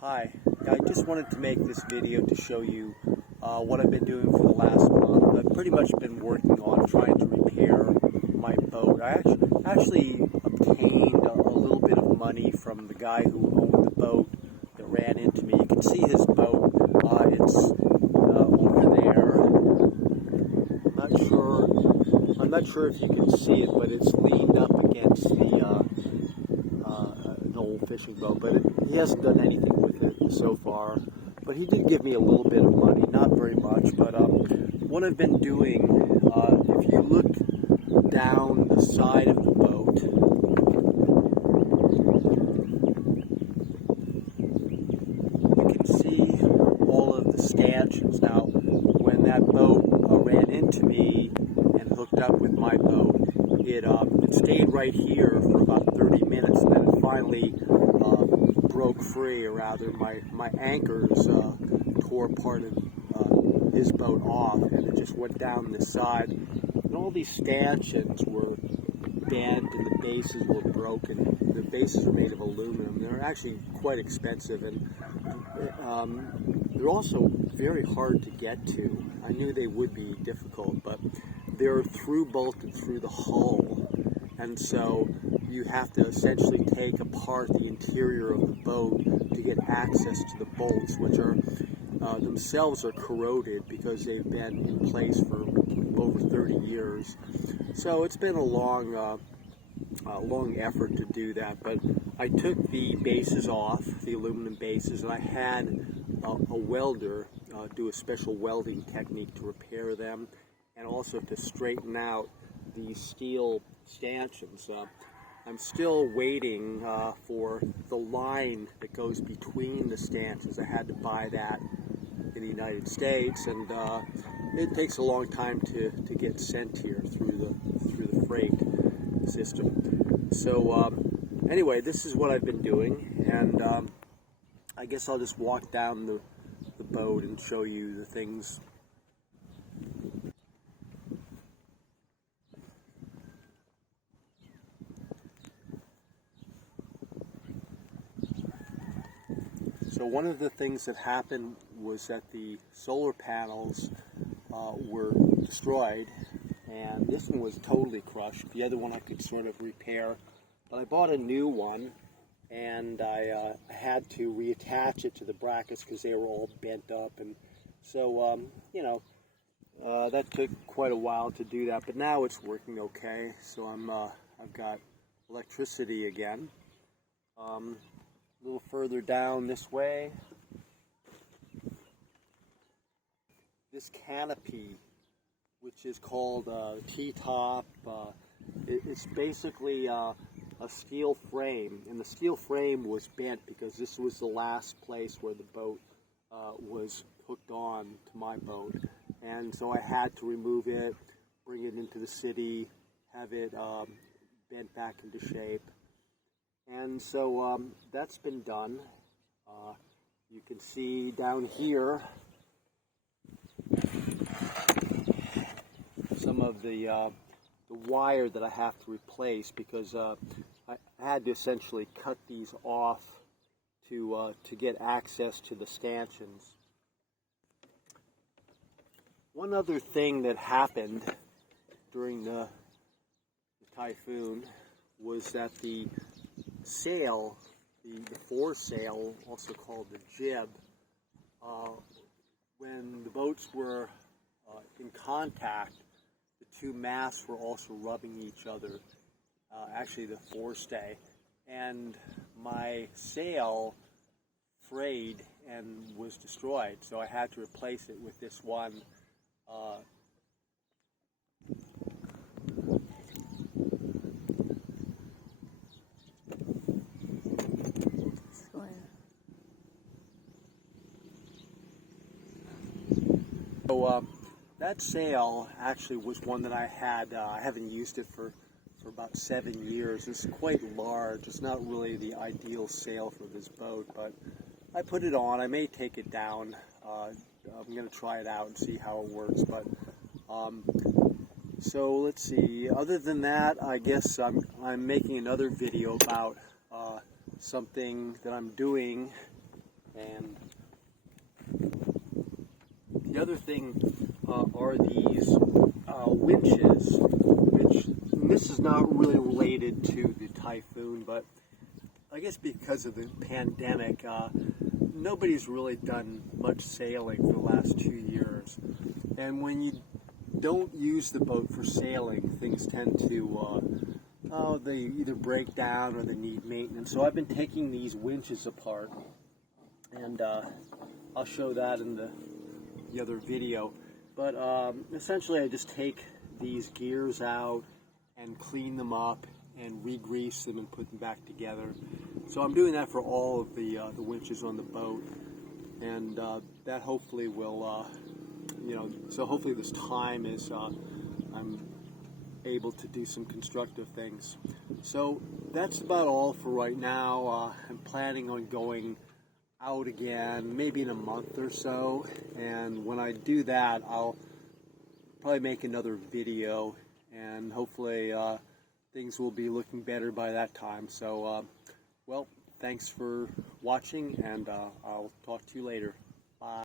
Hi, I just wanted to make this video to show you what I've been doing for the last month. I've pretty much been working on trying to repair my boat. I actually obtained a little bit of money from the guy who owned the boat that ran into me. You can see his boat. It's over there. I'm not sure if you can see it, but it's leaned up against an old fishing boat, but he hasn't done anything with it so far. But he did give me a little bit of money, not very much, but what I've been doing, if you look down the side of the boat, you can see all of the stanchions. Now, when that boat ran into me and hooked up with my boat, it stayed right here for about 30 minutes, and then it finally broke free, or rather my anchors tore part of his boat off, and it just went down the side, and all these stanchions were bent and the bases were broken. The bases are made of aluminum. They're actually quite expensive, and they're also very hard to get to. I knew they would be difficult, but they're bolted through the hull, and so you have to essentially take apart the interior of the boat to get access to the bolts, which are themselves are corroded because they've been in place for over 30 years. So it's been a long effort to do that, but I took the bases off, the aluminum bases, and I had a welder do a special welding technique to repair them, and also to straighten out the steel stanchions. I'm still waiting for the line that goes between the stanchions. I had to buy that in the United States, and it takes a long time to get sent here through the freight system. So anyway, this is what I've been doing, and I guess I'll just walk down the boat and show you the things. So one of the things that happened was that the solar panels were destroyed, and this one was totally crushed. The other one I could sort of repair, but I bought a new one, and I had to reattach it to the brackets because they were all bent up, and so that took quite a while to do that. But now it's working okay. So I've got electricity again. A little further down this way, this canopy, which is called T-top, it's basically a steel frame, and the steel frame was bent because this was the last place where the boat was hooked on to my boat, and so I had to remove it, bring it into the city, have it bent back into shape. And so that's been done. You can see down here some of the wire that I have to replace, because I had to essentially cut these off to get access to the stanchions. One other thing that happened during the typhoon was that the sail, the foresail, also called the jib, when the boats were in contact, the two masts were also rubbing each other, actually the forestay, and my sail frayed and was destroyed, so I had to replace it with this one So that sail actually was one that I had. I haven't used it for about 7 years. It's quite large. It's not really the ideal sail for this boat, but I put it on. I may take it down. I'm going to try it out and see how it works. But so let's see. Other than that, I guess I'm making another video about something that I'm doing And the other thing are these winches, which this is not really related to the Typhoon, but I guess because of the pandemic, nobody's really done much sailing for the last 2 years. And when you don't use the boat for sailing, things tend to, they either break down or they need maintenance. So I've been taking these winches apart, and I'll show that in the other video. But essentially I just take these gears out and clean them up and re-grease them and put them back together. So I'm doing that for all of the winches on the boat, and that hopefully will, so hopefully this time is I'm able to do some constructive things. So that's about all for right now. I'm planning on going out again maybe in a month or so, and when I do that I'll probably make another video, and hopefully things will be looking better by that time. So well, thanks for watching, and I'll talk to you later. Bye.